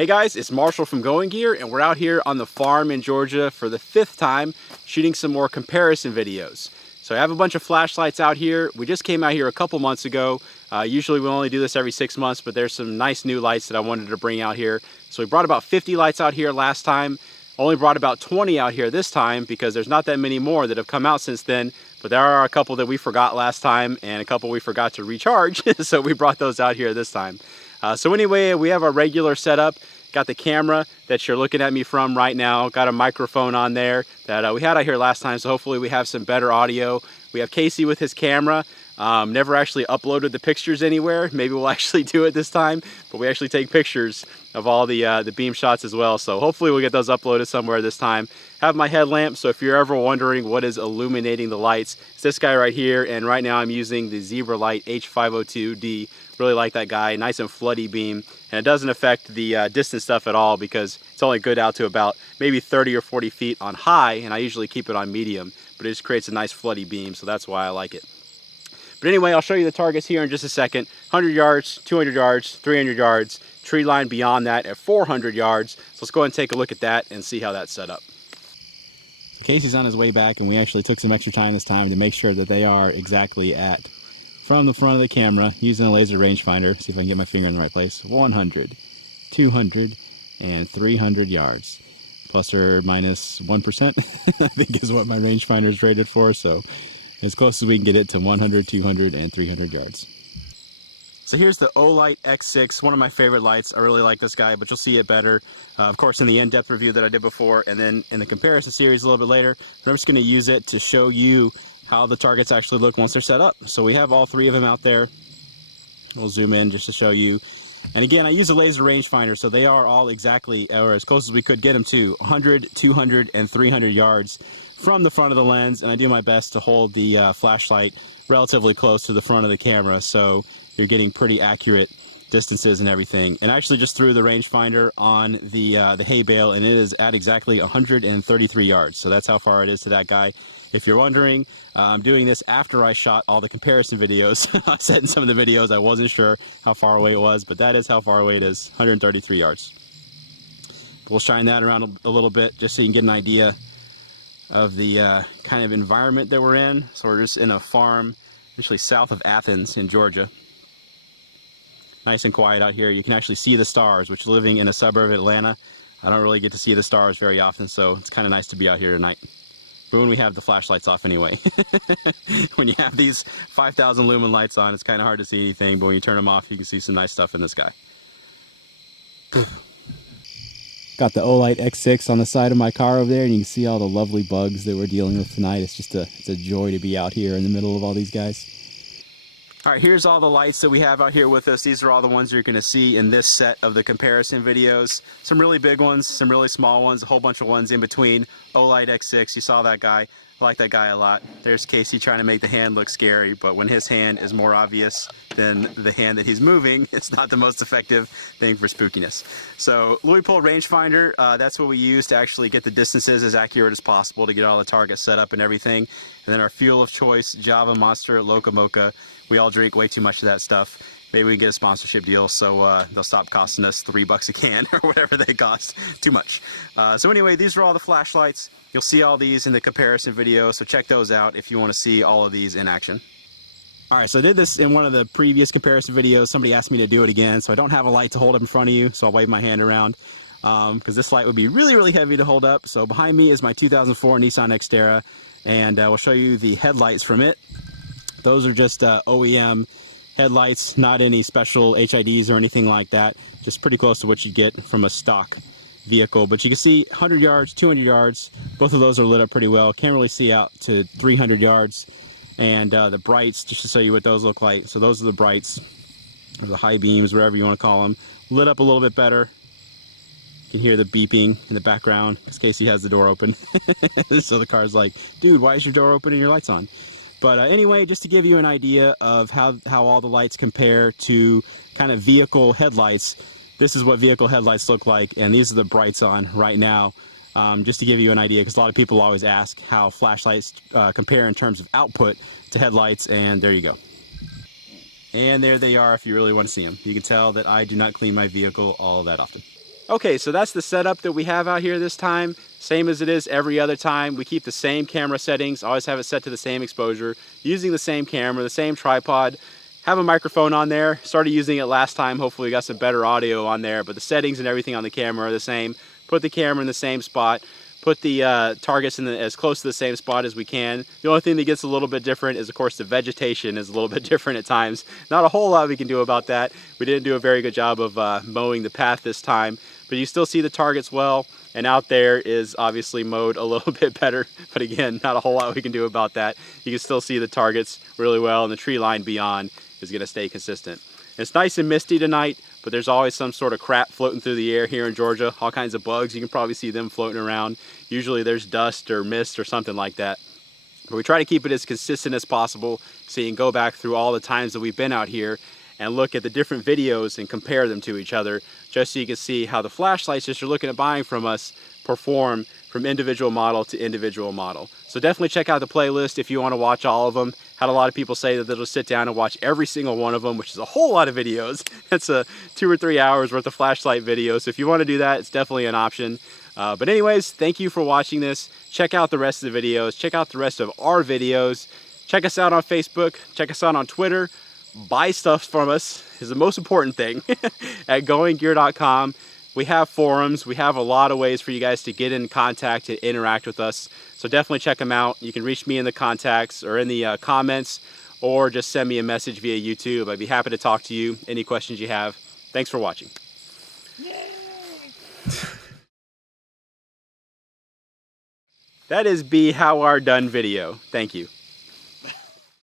Hey guys, it's Marshall from Going Gear, and we're out here on the farm in Georgia for the 5th time shooting some more comparison videos. So I have a bunch of flashlights out here. We just came out here a couple months ago. Usually we only do this every 6 months, but there's some nice new lights that I wanted to bring out here. So we brought about 50 lights out here last time. Only brought about 20 out here this time because there's not that many more that have come out since then, but there are a couple that we forgot last time and a couple we forgot to recharge, so we brought those out here this time. So anyway, we have our regular setup. Got the camera that you're looking at me from right now. Got a microphone on there that we had out here last time, so hopefully we have some better audio. We have Casey with his camera. Never actually uploaded the pictures anywhere. Maybe we'll actually do it this time, but we actually take pictures of all the beam shots as well. So hopefully we'll get those uploaded somewhere this time. Have my headlamp, so if you're ever wondering what is illuminating the lights, it's this guy right here, and right now I'm using the Olight H502D. Really like that guy, nice and floody beam, and it doesn't affect the distance stuff at all because it's only good out to about maybe 30 or 40 feet on high, and I usually keep it on medium, but it just creates a nice floody beam, so that's why I like it. But anyway, I'll show you the targets here in just a second. 100 yards, 200 yards, 300 yards, tree line beyond that at 400 yards. So let's go ahead and take a look at that and see how that's set up. Casey's on his way back, and we actually took some extra time this time to make sure that they are exactly at, from the front of the camera, using a laser rangefinder. See if I can get my finger in the right place. 100, 200, and 300 yards. Plus or minus 1%, I think is what my rangefinder is rated for. So as close as we can get it to 100, 200, and 300 yards. So here's the Olight X6, one of my favorite lights. I really like this guy, but you'll see it better, of course, in the in-depth review that I did before, and then in the comparison series a little bit later. But I'm just going to use it to show you how the targets actually look once they're set up. So we have all three of them out there. We'll zoom in just to show you. And again, I use a laser rangefinder, so they are all exactly, or as close as we could get them to, 100, 200, and 300 yards from the front of the lens, and I do my best to hold the flashlight relatively close to the front of the camera, so you're getting pretty accurate distances and everything. And I actually just threw the rangefinder on the hay bale, and it is at exactly 133 yards, so that's how far it is to that guy. If you're wondering, I'm doing this after I shot all the comparison videos. I said in some of the videos I wasn't sure how far away it was, but that is how far away it is, 133 yards. We'll shine that around a little bit just so you can get an idea of the kind of environment that we're in. So we're just in a farm, actually south of Athens in Georgia. Nice and quiet out here. You can actually see the stars, which living in a suburb of Atlanta, I don't really get to see the stars very often, so it's kind of nice to be out here tonight. But when we have the flashlights off anyway. When you have these 5,000 lumen lights on, it's kind of hard to see anything, but when you turn them off, you can see some nice stuff in the sky. Got the Olight X6 on the side of my car over there, and you can see all the lovely bugs that we're dealing with tonight. It's just it's a joy to be out here in the middle of all these guys. All right, here's all the lights that we have out here with us. These are all the ones you're going to see in this set of the comparison videos. Some really big ones, some really small ones, a whole bunch of ones in between. Olight X6, you saw that guy. I like that guy a lot. There's Casey trying to make the hand look scary, but when his hand is more obvious than the hand that he's moving, it's not the most effective thing for spookiness. So Louis Pole rangefinder, that's what we use to actually get the distances as accurate as possible to get all the targets set up and everything. And then our fuel of choice, Java Monster Loca Mocha. We all drink way too much of that stuff. Maybe we can get a sponsorship deal so they'll stop costing us $3 a can or whatever they cost. Too much. So anyway, these are all the flashlights. You'll see all these in the comparison video, so check those out if you want to see all of these in action. All right, so I did this in one of the previous comparison videos. Somebody asked me to do it again, so I don't have a light to hold up in front of you, so I'll wave my hand around because this light would be really, really heavy to hold up. So behind me is my 2004 Nissan Xterra, and we'll show you the headlights from it. Those are just OEM headlights, not any special HIDs or anything like that, just pretty close to what you get from a stock vehicle. But you can see 100 yards, 200 yards, both of those are lit up pretty well. Can't really see out to 300 yards. And the brights, just to show you what those look like. So those are the brights, or the high beams, whatever you want to call them. Lit up a little bit better. You can hear the beeping in the background because Casey has the door open. So the car's like, dude, why is your door open and your lights on? But anyway, just to give you an idea of how all the lights compare to kind of vehicle headlights, this is what vehicle headlights look like, and these are the brights on right now, just to give you an idea, because a lot of people always ask how flashlights compare in terms of output to headlights, and there you go. And there they are if you really want to see them. You can tell that I do not clean my vehicle all that often. Okay, so that's the setup that we have out here this time. Same as it is every other time. We keep the same camera settings, always have it set to the same exposure, using the same camera, the same tripod. Have a microphone on there. Started using it last time. Hopefully we got some better audio on there, but the settings and everything on the camera are the same. Put the camera in the same spot. Put the targets in as close to the same spot as we can. The only thing that gets a little bit different is, of course, the vegetation is a little bit different at times. Not a whole lot we can do about that. We didn't do a very good job of mowing the path this time, but you still see the targets well, and out there is obviously mowed a little bit better, but again, not a whole lot we can do about that. You can still see the targets really well, and the tree line beyond is going to stay consistent. It's nice and misty tonight, but there's always some sort of crap floating through the air here in Georgia. All kinds of bugs. You can probably see them floating around. Usually there's dust or mist or something like that. But we try to keep it as consistent as possible so you can go back through all the times that we've been out here and look at the different videos and compare them to each other, just so you can see how the flashlights that you're looking at buying from us perform from individual model to individual model. So definitely check out the playlist if you want to watch all of them. Had a lot of people say that they'll sit down and watch every single one of them, which is a whole lot of videos. That's 2 or 3 hours worth of flashlight videos. So if you want to do that, it's definitely an option. But anyways, thank you for watching this. Check out the rest of the videos. Check out the rest of our videos. Check us out on Facebook. Check us out on Twitter. Buy stuff from us is the most important thing at goinggear.com. We have forums. We have a lot of ways for you guys to get in contact and interact with us. So definitely check them out. You can reach me in the contacts or in the comments, or just send me a message via YouTube. I'd be happy to talk to you. Any questions you have. Thanks for watching. Yay! That is B How Are Done video. Thank you.